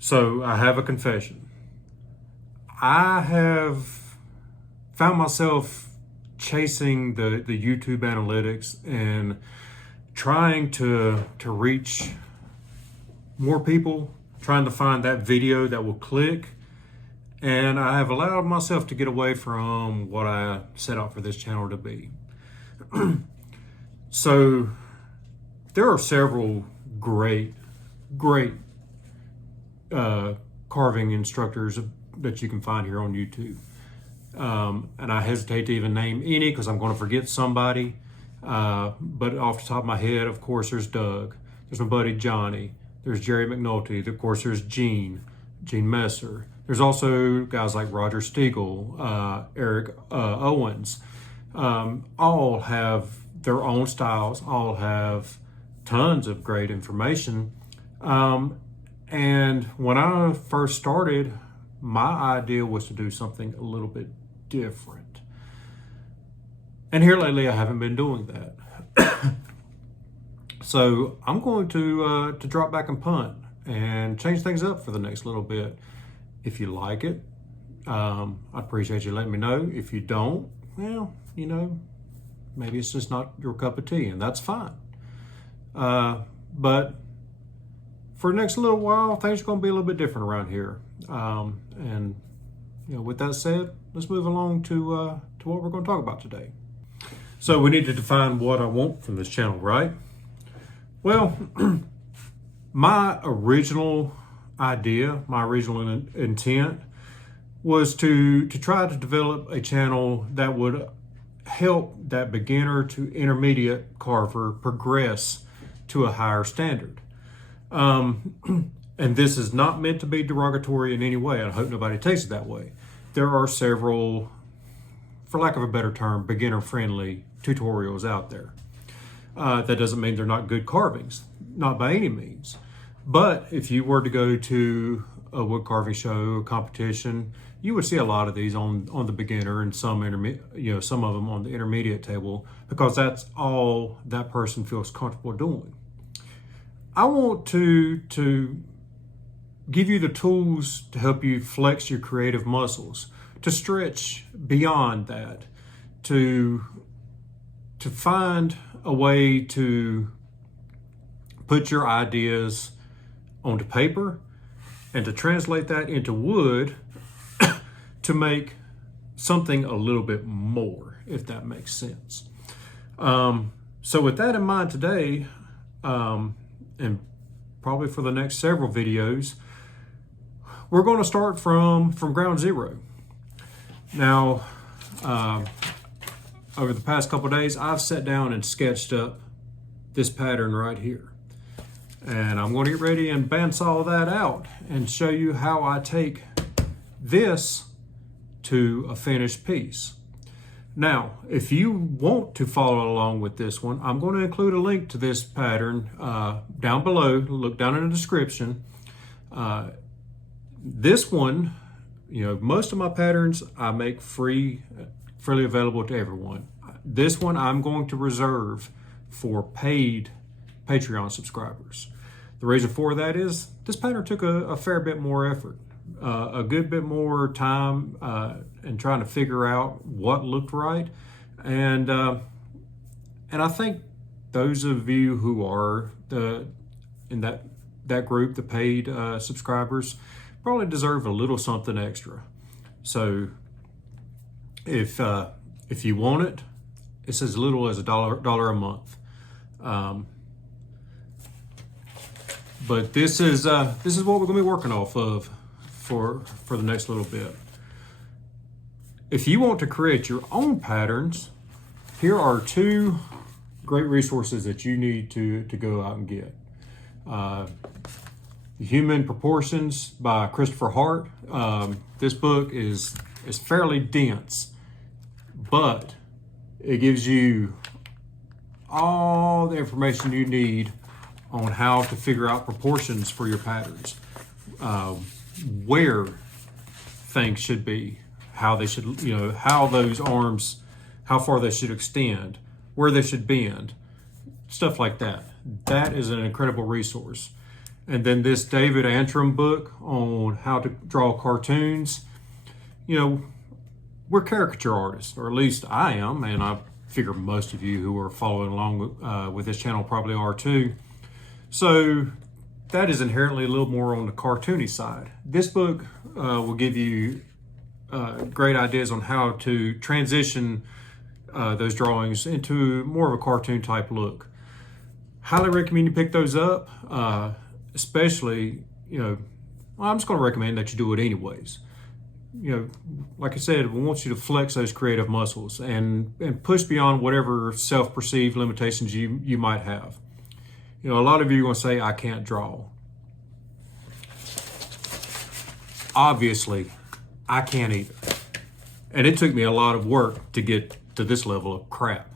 So I have a confession. I have found myself chasing the YouTube analytics and trying to reach more people, trying to find that video that will click. And I have allowed myself to get away from what I set out for this channel to be. So there are several great carving instructors that you can find here on YouTube. And I hesitate to even name any because I'm going to forget somebody. But off the top of my head, of course, there's Doug. There's my buddy Johnny. There's Jerry McNulty. Of course, there's Gene Messer. There's also guys like Roger Stiegel, Eric Owens. All have their own styles, all have tons of great information. And when I first started, my idea was to do something a little bit different. And here lately, I haven't been doing that. So I'm going to drop back and punt and change things up for the next little bit. If you like it, I'd appreciate you letting me know. If you don't, well, you know, maybe it's just not your cup of tea, and that's fine. But for the next little while, things are going to be a little bit different around here. And you know, with that said, let's move along to what we're going to talk about today. So we need to define what I want from this channel, right? Well, my original idea, my original intent was to try to develop a channel that would help that beginner to intermediate carver progress to a higher standard. And this is not meant to be derogatory in any way. I hope nobody takes it that way. There are several, for lack of a better term, beginner-friendly tutorials out there. That doesn't mean they're not good carvings, not by any means. But if you were to go to a wood carving show, a competition, you would see a lot of these on the beginner and some some of them on the intermediate table, because that's all that person feels comfortable doing. I want to give you the tools to help you flex your creative muscles, to stretch beyond that, to find a way to put your ideas onto paper and to translate that into wood to make something a little bit more, if that makes sense. So with that in mind today, and probably for the next several videos, we're going to start from ground zero. Now, over the past couple of days, I've sat down and sketched up this pattern right here. And I'm going to get ready and bandsaw that out and show you how I take this to a finished piece. Now, if you want to follow along with this one, I'm going to include a link to this pattern down below. Look down in the description. This one, you know, most of my patterns I make freely available to everyone. This one I'm going to reserve for paid Patreon subscribers. The reason for that is this pattern took a fair bit more effort, a good bit more time in trying to figure out what looked right. And I think those of you who are in that group, the paid subscribers, probably deserve a little something extra. So if you want it, it's as little as $1 a month. But this is what we're going to be working off of for the next little bit. If you want to create your own patterns, here are two great resources that you need to go out and get. Human Proportions by Christopher Hart. This book is fairly dense, but it gives you all the information you need on how to figure out proportions for your patterns, where things should be, how they should, how those arms, how far they should extend, where they should bend, stuff like that. That is an incredible resource. and then this David Antrim book on how to draw cartoons. You know, we're caricature artists, or at least I am, and I figure most of you who are following along with this channel probably are too. So that is inherently a little more on the cartoony side. This book will give you great ideas on how to transition those drawings into more of a cartoon type look. Highly recommend you pick those up, especially, well, I'm just going to recommend that you do it anyways. Like I said, we want you to flex those creative muscles and push beyond whatever self-perceived limitations you might have. A lot of you are going to say, I can't draw. Obviously, I can't either. And it took me a lot of work to get to this level of crap.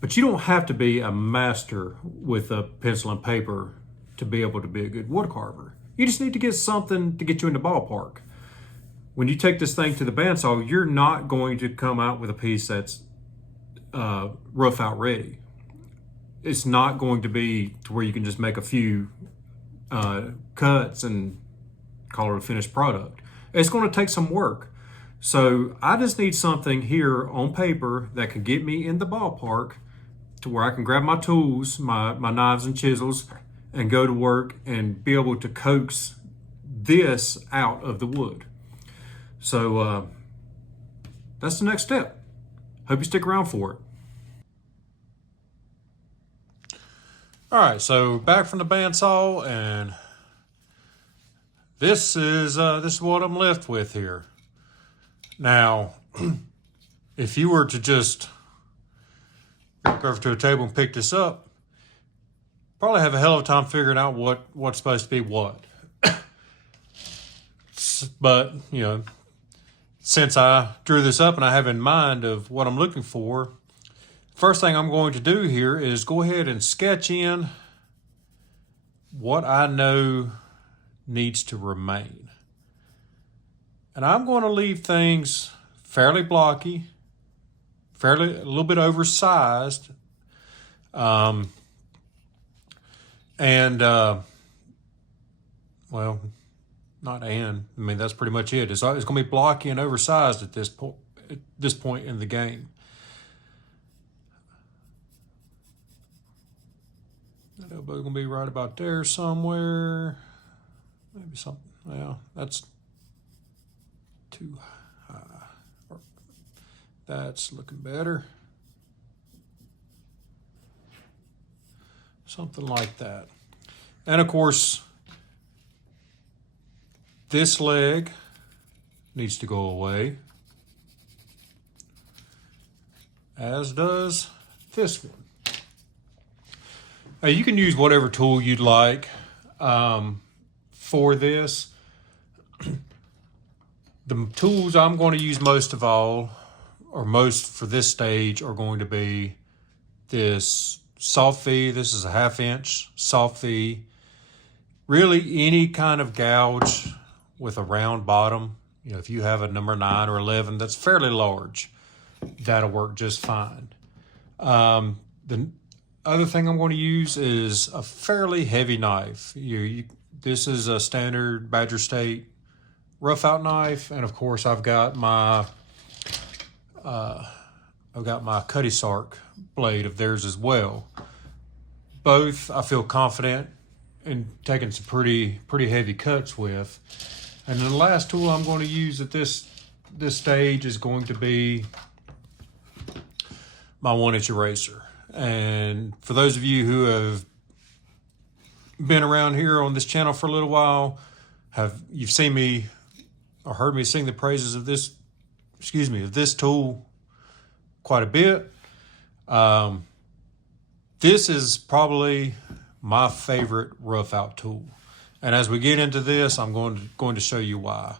But you don't have to be a master with a pencil and paper to be able to be a good wood carver. You just need to get something to get you in the ballpark. When you take this thing to the bandsaw, you're not going to come out with a piece that's rough out ready. It's not going to be to where you can just make a few cuts and call it a finished product. It's going to take some work. So I just need something here on paper that can get me in the ballpark to where I can grab my tools, my knives and chisels, and go to work and be able to coax this out of the wood. So that's the next step. Hope you stick around for it. All right, so back from the bandsaw, and this is what I'm left with here. Now, if you were to just walk over to a table and pick this up, probably have a hell of a time figuring out what's supposed to be what. But, since I drew this up and I have in mind of what I'm looking for, first thing I'm going to do here is go ahead and sketch in what I know needs to remain. And I'm going to leave things fairly blocky, a little bit oversized, that's pretty much it. It's going to be blocky and oversized at this point in the game. That elbow's going to be right about there somewhere. Maybe something. Yeah, that's too high. That's looking better. Something like that. And of course, this leg needs to go away, as does this one. Now, you can use whatever tool you'd like for this. The tools I'm going to use most of all, or most for this stage, are going to be this soft V. This is a 1/2 inch soft V. Really any kind of gouge with a round bottom. If you have a number 9 or 11 that's fairly large, that'll work just fine. The other thing I'm going to use is a fairly heavy knife. This is a standard Badger State rough out knife, and of course I've got my Cutty Sark blade of theirs as well. Both I feel confident in taking some pretty heavy cuts with. And then the last tool I'm going to use at this stage is going to be my 1-inch eraser. And for those of you who have been around here on this channel for a little while, you've seen me or heard me sing the praises of this tool quite a bit. This is probably my favorite rough out tool. And as we get into this, I'm going to show you why.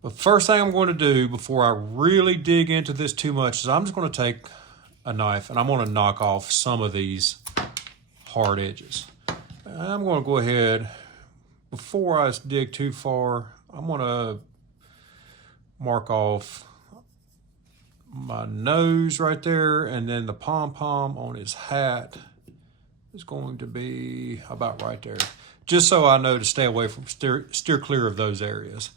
But first thing I'm going to do before I really dig into this too much is I'm just going to take a knife and I'm going to knock off some of these hard edges. And I'm going to go ahead, before I dig too far, I'm going to mark off my nose right there, and then the pom-pom on his hat is going to be about right there. just so I know to stay away from, steer clear of those areas.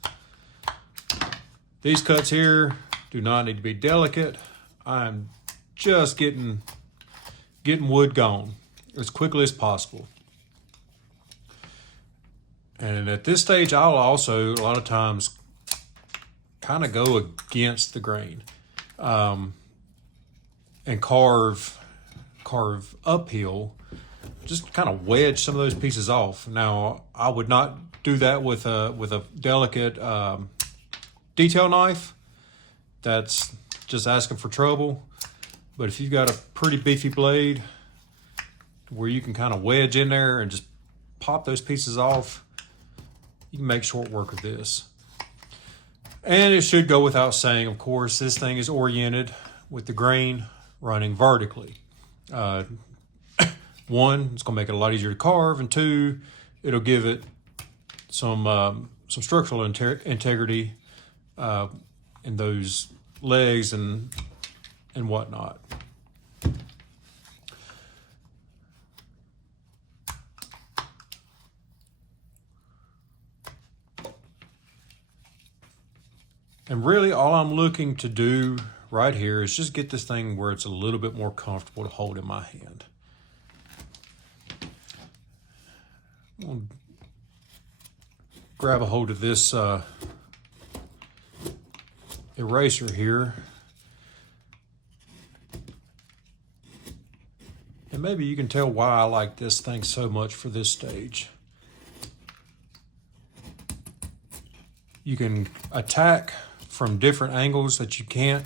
These cuts here do not need to be delicate. I'm just getting wood gone as quickly as possible. And at this stage, I'll also, a lot of times, kind of go against the grain and carve uphill, just kind of wedge some of those pieces off. Now, I would not do that with a delicate detail knife. That's just asking for trouble. But if you've got a pretty beefy blade where you can kind of wedge in there and just pop those pieces off, you can make short work of this. And it should go without saying, of course, this thing is oriented with the grain running vertically. One, it's going to make it a lot easier to carve, and two, it'll give it some structural integrity in those legs and whatnot. And really all I'm looking to do right here is just get this thing where it's a little bit more comfortable to hold in my hand. I'll grab a hold of this eraser here. And maybe you can tell why I like this thing so much for this stage. You can attack from different angles that you can't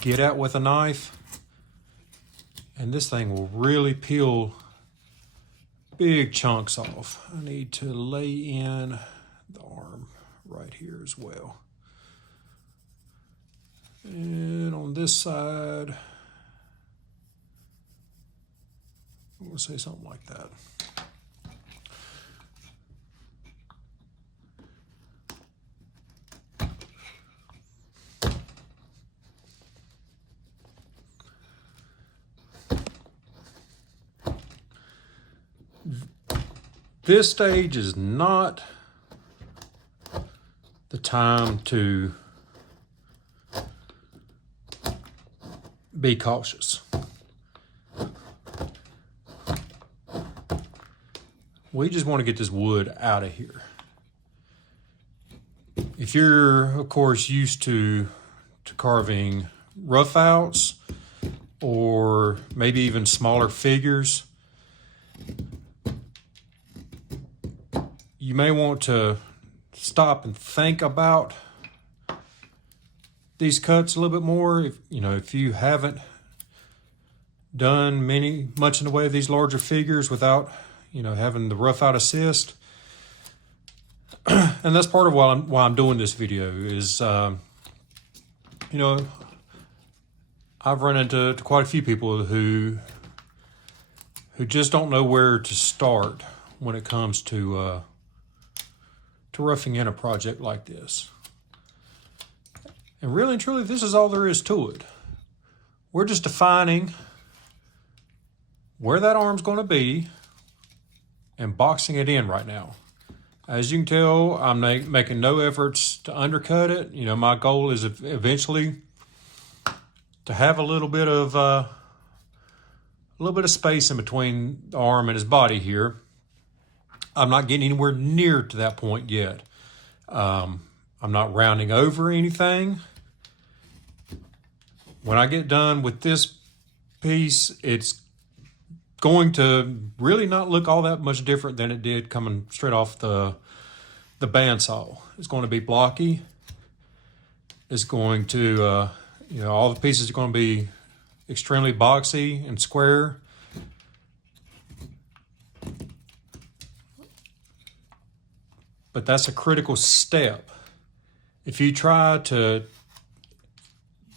get at with a knife. And this thing will really peel big chunks off. I need to lay in the arm right here as well. And on this side, we'll say something like that. This stage is not the time to be cautious. We just want to get this wood out of here. If you're, of course, used to carving rough outs or maybe even smaller figures, you may want to stop and think about these cuts a little bit more. If you haven't done much in the way of these larger figures without, having the rough out assist. And that's part of why I'm doing this video is, I've run into quite a few people who just don't know where to start when it comes to roughing in a project like this. And really and truly, this is all there is to it. We're just defining where that arm's going to be and boxing it in right now. As you can tell, I'm making no efforts to undercut it. My goal is eventually to have a little bit of space in between the arm and his body here. I'm not getting anywhere near to that point yet. I'm not rounding over anything. When I get done with this piece, it's going to really not look all that much different than it did coming straight off the bandsaw. It's going to be blocky. It's going to, all the pieces are going to be extremely boxy and square. But that's a critical step. If you try to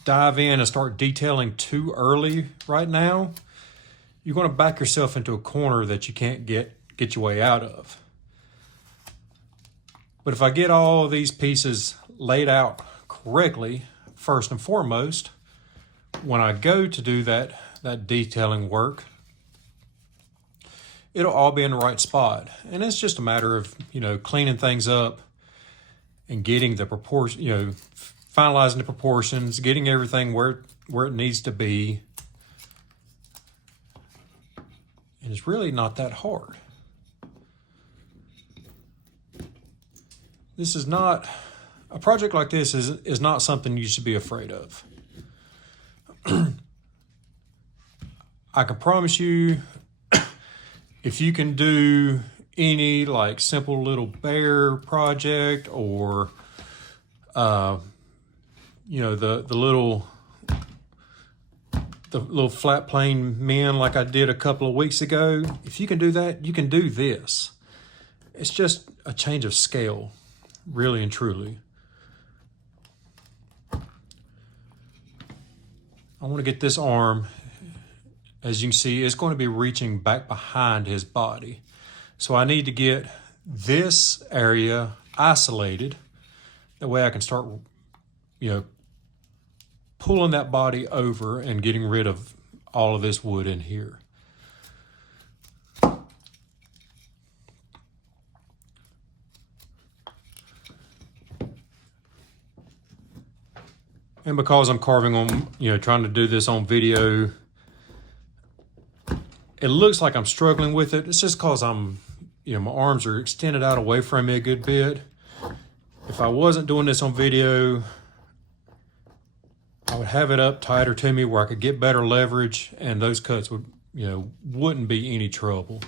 dive in and start detailing too early right now, you're going to back yourself into a corner that you can't get your way out of. But if I get all of these pieces laid out correctly, first and foremost, when I go to do that detailing work, it'll all be in the right spot. And it's just a matter of, cleaning things up and getting the proportion, finalizing the proportions, getting everything where it needs to be. And it's really not that hard. This is not, a project like this is not something you should be afraid of. I can promise you, if you can do any like simple little bear project, or the little flat plane men like I did a couple of weeks ago, if you can do that, you can do this. It's just a change of scale, really and truly. I want to get this arm, as you can see, it's going to be reaching back behind his body. So I need to get this area isolated. That way I can start, pulling that body over and getting rid of all of this wood in here. And because I'm carving on, trying to do this on video, it looks like I'm struggling with it. It's just because my arms are extended out away from me a good bit. If I wasn't doing this on video, I would have it up tighter to me where I could get better leverage, and those cuts would, wouldn't be any trouble.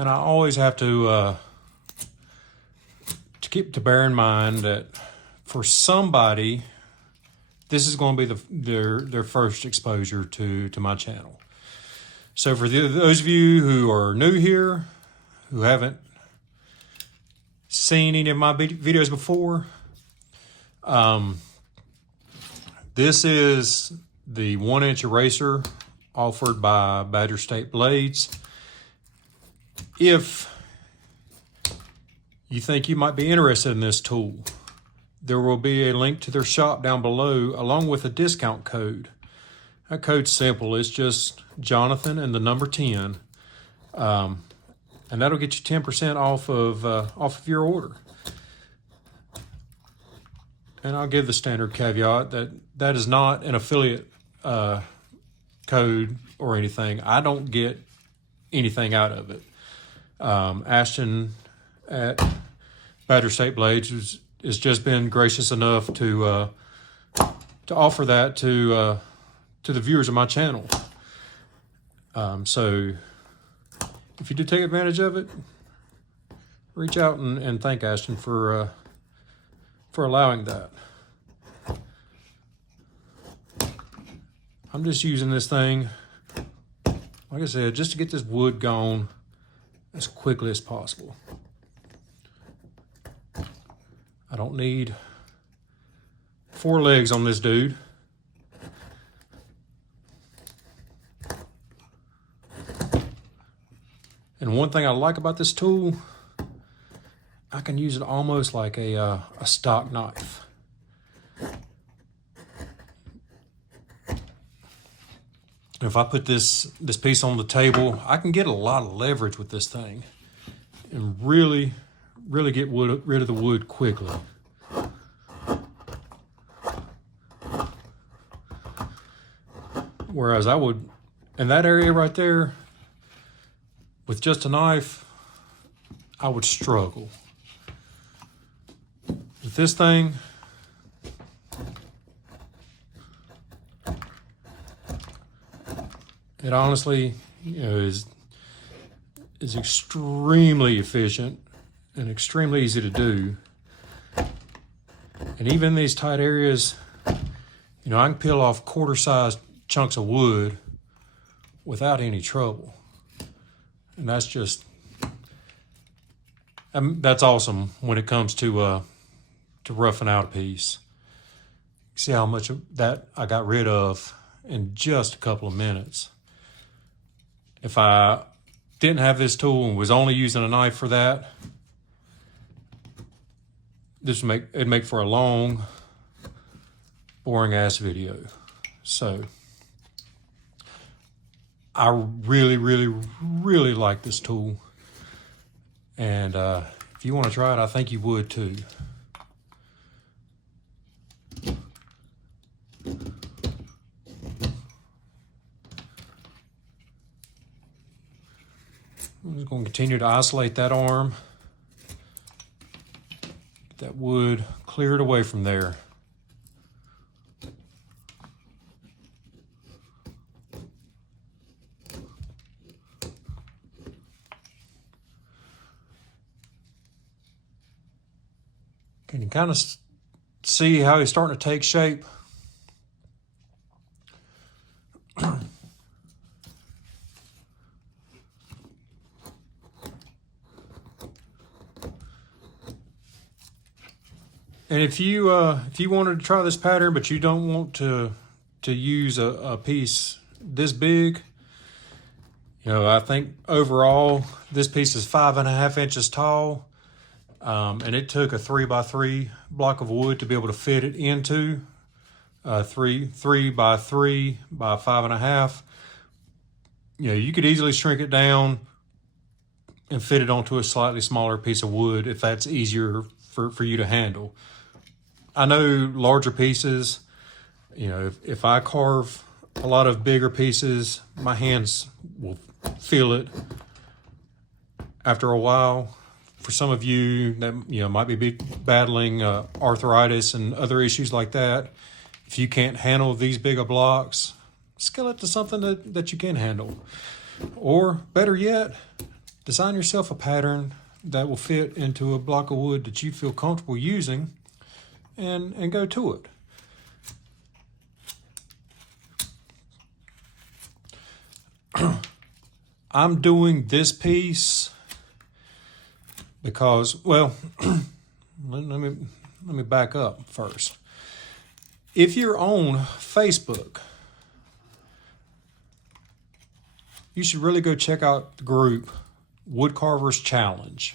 And I always have to bear in mind that for somebody, this is going to be their first exposure to my channel. So for those of you who are new here, who haven't seen any of my videos before, this is the 1-inch eraser offered by Badger State Blades. If you think you might be interested in this tool, there will be a link to their shop down below along with a discount code. That code's simple. It's just Jonathan and the number 10. And that'll get you 10% off of your order. And I'll give the standard caveat that that is not an affiliate code or anything. I don't get anything out of it. Ashton at Badger State Blades has just been gracious enough to offer that to the viewers of my channel. So if you do take advantage of it, reach out and thank Ashton for allowing that. I'm just using this thing, like I said, just to get this wood gone as quickly as possible. I don't need 4 legs on this dude. And one thing I like about this tool, I can use it almost like a stock knife. If I put this piece on the table, I can get a lot of leverage with this thing and really get rid of the wood quickly. Whereas I would, in that area right there, with just a knife, I would struggle. With this thing, it honestly, is extremely efficient and extremely easy to do. And even in these tight areas, I can peel off quarter-sized chunks of wood without any trouble. And that's just That's awesome when it comes to roughing out a piece. See how much of that I got rid of in just a couple of minutes. If I didn't have this tool and was only using a knife for that, it'd make for a long, boring ass video. So I really, really, really like this tool. And if you want to try it, I think you would too. I'm just going to continue to isolate that arm. Get that wood cleared away from there. Can you kind of see how he's starting to take shape? And if you wanted to try this pattern, but you don't want to use a piece this big, I think overall this piece is 5.5 inches tall, and it took a 3x3 block of wood to be able to fit it into 3 by 3 by 5.5. You could easily shrink it down and fit it onto a slightly smaller piece of wood if that's easier for you to handle. I know larger pieces, if I carve a lot of bigger pieces, my hands will feel it after a while. For some of you that might be battling arthritis and other issues like that, if you can't handle these big of blocks, scale it to something that you can handle. Or better yet, design yourself a pattern that will fit into a block of wood that you feel comfortable using, and go to it. I'm doing this piece because, well, let me back up first. If you're on Facebook, you should really go check out the group Woodcarvers Challenge.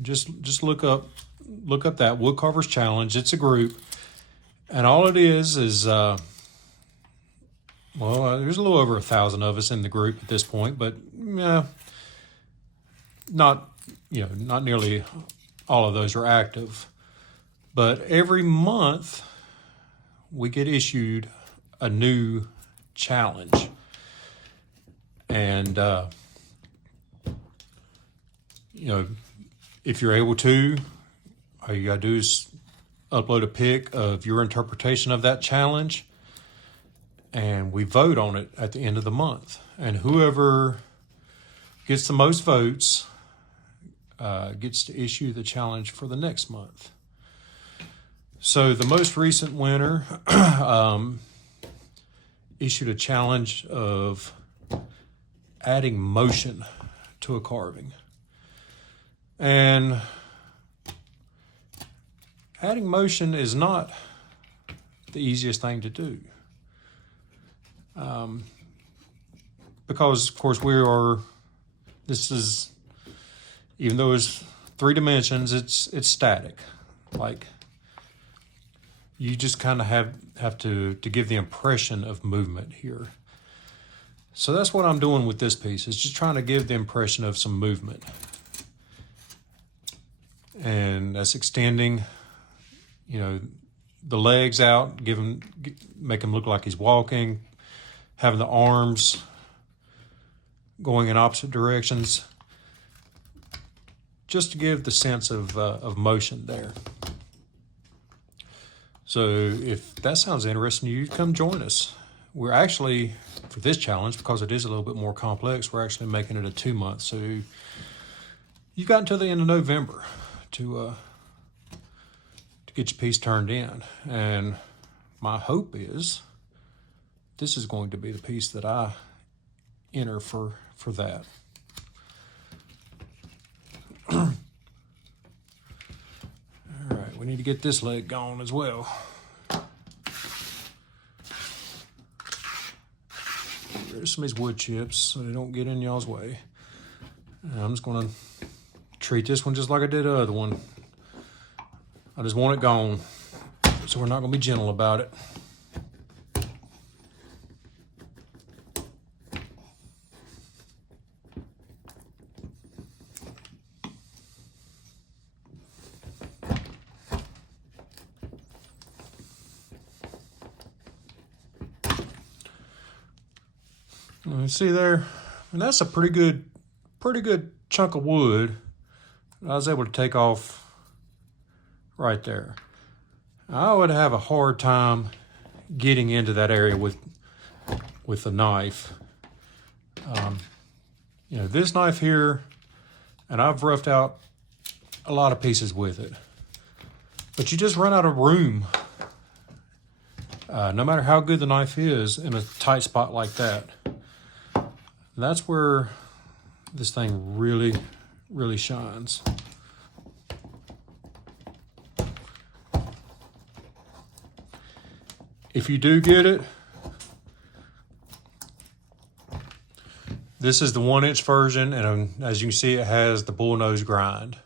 Just look up that Woodcarvers Challenge. It's a group, and all it is there's a little over 1,000 of us in the group at this point, but not nearly all of those are active. But every month we get issued a new challenge, and if you're able to, all you gotta do is upload a pic of your interpretation of that challenge, and we vote on it at the end of the month. And whoever gets the most votes gets to issue the challenge for the next month. So the most recent winner issued a challenge of adding motion to a carving. And adding motion is not the easiest thing to do. Because, of course, even though it's 3 dimensions, it's static. Like, you just kind of have to give the impression of movement here. So that's what I'm doing with this piece, is just trying to give the impression of some movement. And that's extending, the legs out, make him look like he's walking, having the arms going in opposite directions, just to give the sense of motion there. So if that sounds interesting to you, come join us. We're actually, for this challenge, because it is a little bit more complex, we're actually making it a 2-month. So you've got until the end of November to get your piece turned in. And my hope is this is going to be the piece that I enter for that. we need to get this leg gone as well. Get rid of some of these wood chips so they don't get in y'all's way. And I'm just gonna treat this one just like I did the other one. I just want it gone, so we're not gonna be gentle about it. You see there, and that's a pretty good chunk of wood I was able to take off right there. I would have a hard time getting into that area with a knife. You know, this knife here, and I've roughed out a lot of pieces with it, but you just run out of room. No matter how good the knife is in a tight spot like that. That's where this thing really, really shines. If you do get it, this is the 1-inch version, and as you can see, it has the bullnose grind.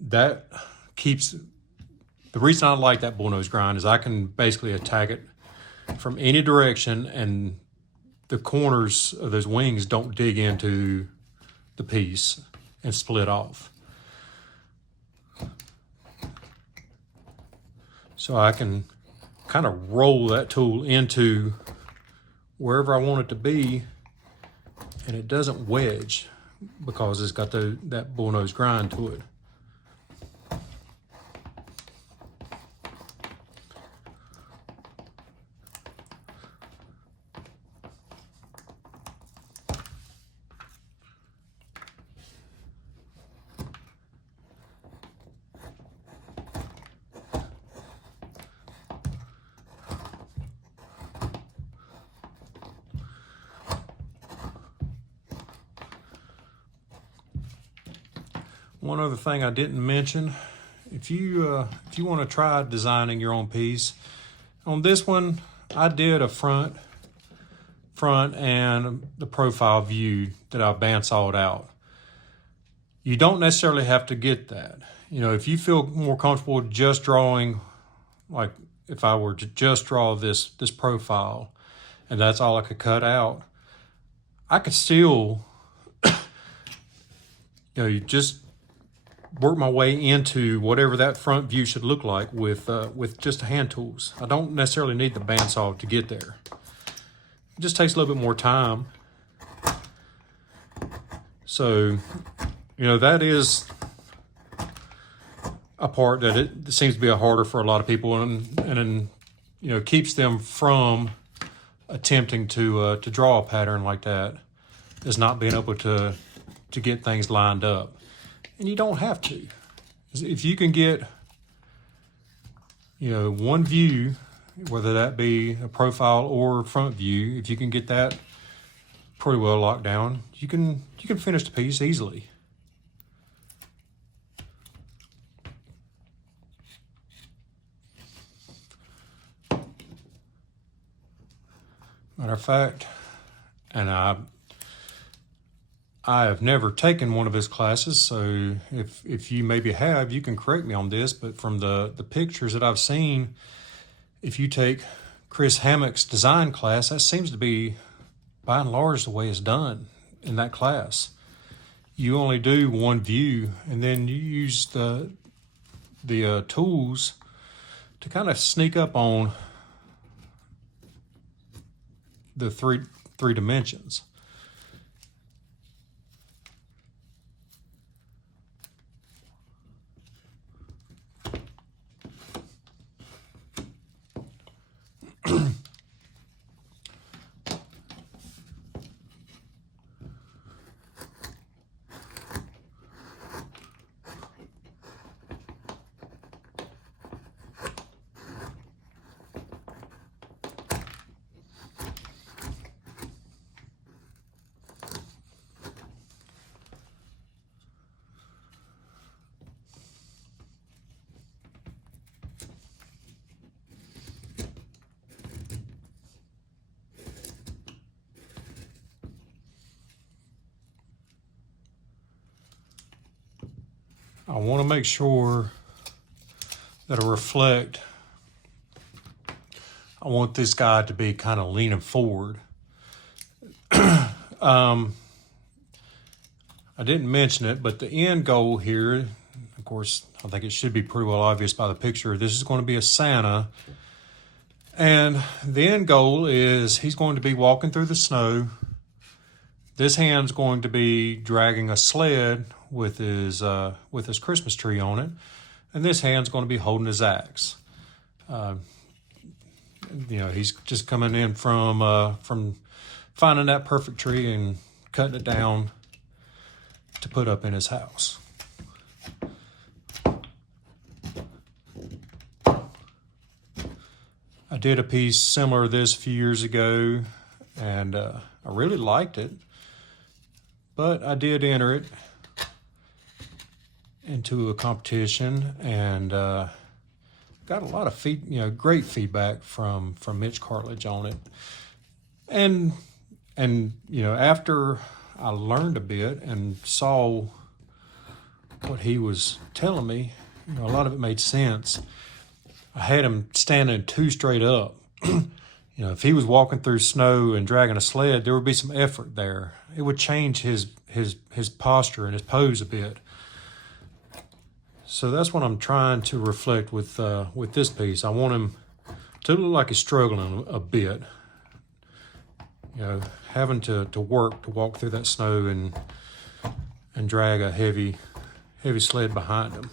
That keeps, the reason I like that bullnose grind is I can basically attack it from any direction, and the corners of those wings don't dig into the piece and split off. So I can kind of roll that tool into wherever I want it to be, and it doesn't wedge because it's got that bullnose grind to it. One other thing I didn't mention, if you want to try designing your own piece, on this one I did a front and the profile view that I bandsawed out. You don't necessarily have to get that. You know, if you feel more comfortable just drawing, like if I were to just draw this profile and that's all I could cut out, I could still, you just work my way into whatever that front view should look like with just hand tools. I don't necessarily need the bandsaw to get there. It just takes a little bit more time. So, that is a part that it seems to be harder for a lot of people, and keeps them from attempting to draw a pattern like that, is not being able to get things lined up. And you don't have to. If you can get, one view, whether that be a profile or front view, if you can get that pretty well locked down, you can finish the piece easily. Matter of fact, and I have never taken one of his classes, so if you maybe have, you can correct me on this, but from the pictures that I've seen, if you take Chris Hammock's design class, that seems to be, by and large, the way it's done in that class. You only do one view, and then you use the tools to kind of sneak up on the three dimensions. I want to make sure that I reflect. I want this guy to be kind of leaning forward. I didn't mention it, but the end goal here, of course, I think it should be pretty well obvious by the picture. This is going to be a Santa. And the end goal is he's going to be walking through the snow. This hand's going to be dragging a sled with his Christmas tree on it. And this hand's going to be holding his axe. He's just coming in from finding that perfect tree and cutting it down to put up in his house. I did a piece similar to this a few years ago, and I really liked it, but I did enter it into a competition and got a lot of great feedback from Mitch Cartledge on it. And after I learned a bit and saw what he was telling me, a lot of it made sense. I had him standing too straight up. If he was walking through snow and dragging a sled, there would be some effort there. It would change his posture and his pose a bit. So that's what I'm trying to reflect with this piece. I want him to look like he's struggling a bit. Having to work to walk through that snow and drag a heavy sled behind him.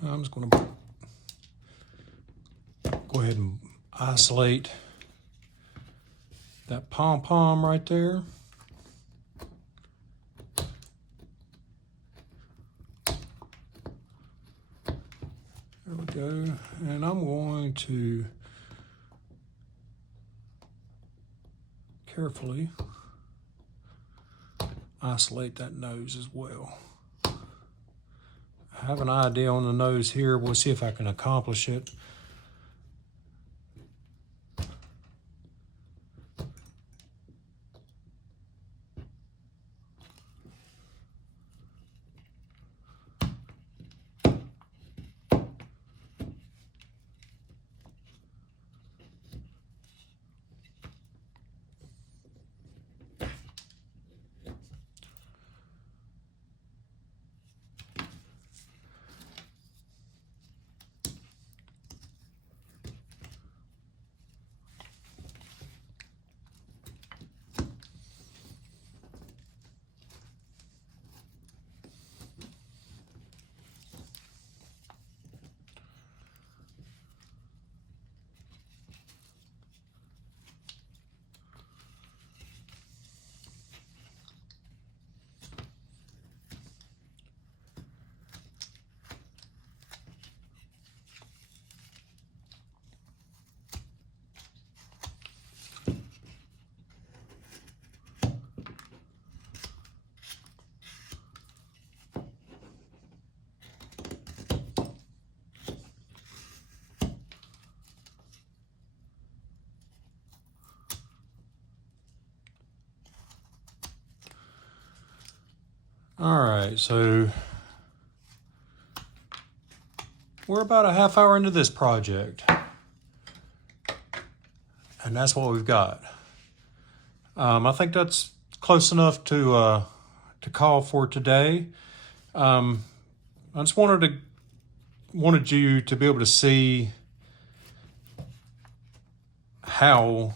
I'm just going to go ahead and isolate that pom-pom right there. There we go. And I'm going to carefully isolate that nose as well. I have an idea on the nose here. We'll see if I can accomplish it. All right, so we're about a half hour into this project, and that's what we've got. I think that's close enough to call for today. I just wanted you to be able to see how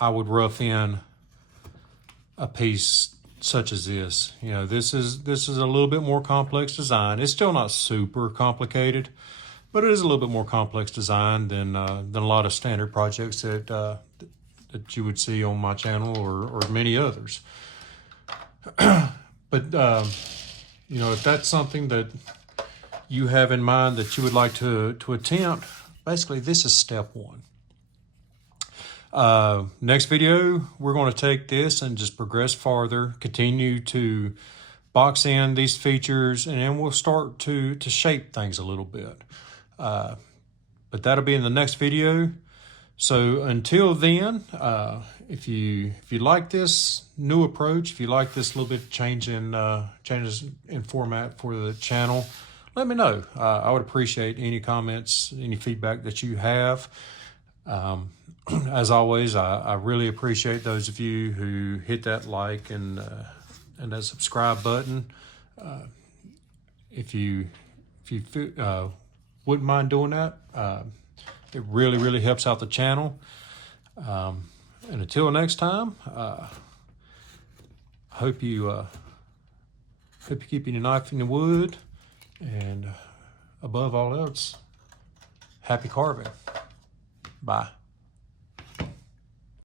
I would rough in a piece such as this. This is a little bit more complex design. It's still not super complicated, but it is a little bit more complex design than a lot of standard projects that that you would see on my channel or many others. But you know, if that's something that you have in mind that you would like to attempt, basically this is step one. Next video, we're going to take this and just progress farther, continue to box in these features, and then we'll start to shape things a little bit. But that'll be in the next video. So until then, if you like this new approach, if you like this little bit changes in format for the channel, let me know. I would appreciate any comments, any feedback that you have. As always, I really appreciate those of you who hit that like and that subscribe button. If you wouldn't mind doing that, it really helps out the channel. And until next time, hope you keep your knife in the wood, and above all else, happy carving. Bye.